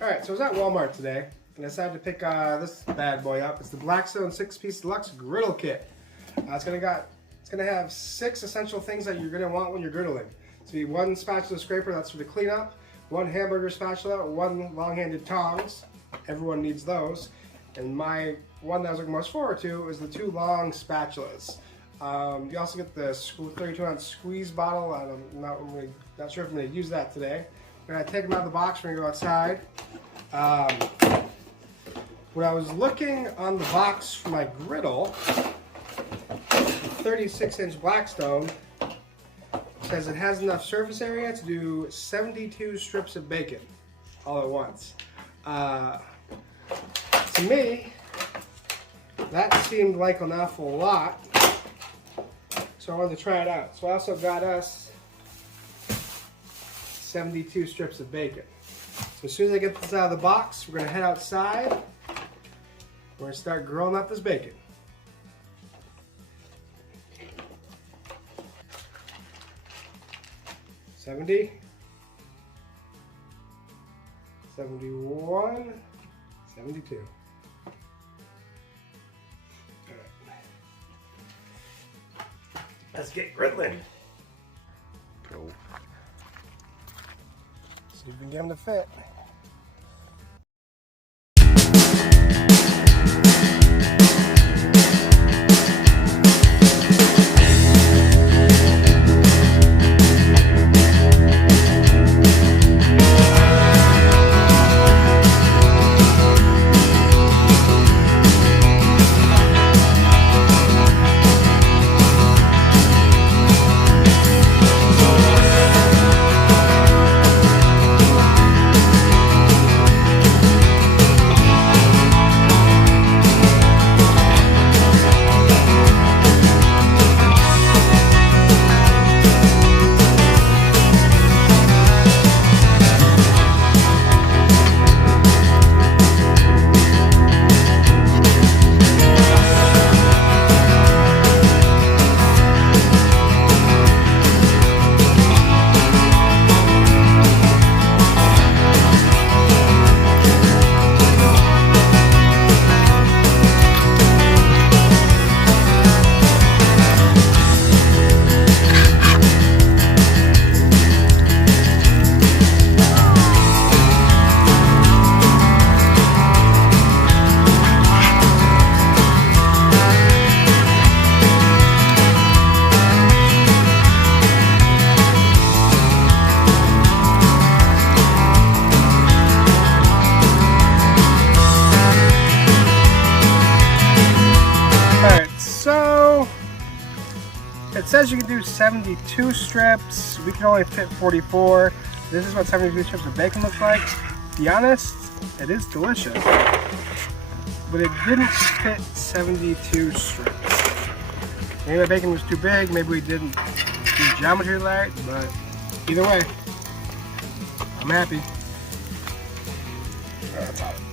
Alright, so I was at Walmart today and I decided to pick this bad boy up. It's the Blackstone 6-piece Deluxe Griddle Kit. It's gonna have 6 essential things that you're gonna want when you're griddling. It's gonna be 1 spatula scraper, that's for the cleanup, 1 hamburger spatula, 1 long-handed tongs. Everyone needs those. And my one that I was looking most forward to is the 2 long spatulas. You also get the 32-ounce squeeze bottle. I'm not sure if I'm going to use that today. I'm going to take them out of the box. We're going to go outside. When I was looking on the box for my griddle, the 36-inch Blackstone says it has enough surface area to do 72 strips of bacon all at once. To me, that seemed like an awful lot, so I wanted to try it out. So I also got us 72 strips of bacon. So as soon as I get this out of the box, we're going to head outside. We're going to start grilling up this bacon. $70, $71, $72. Let's get griddling. Go. See if we can get them to fit. It says you can do 72 strips. We can only fit 44. This is what 72 strips of bacon looks like. To be honest, it is delicious, but it didn't fit 72 strips. Maybe the bacon was too big, maybe we didn't do geometry right, but either way, I'm happy.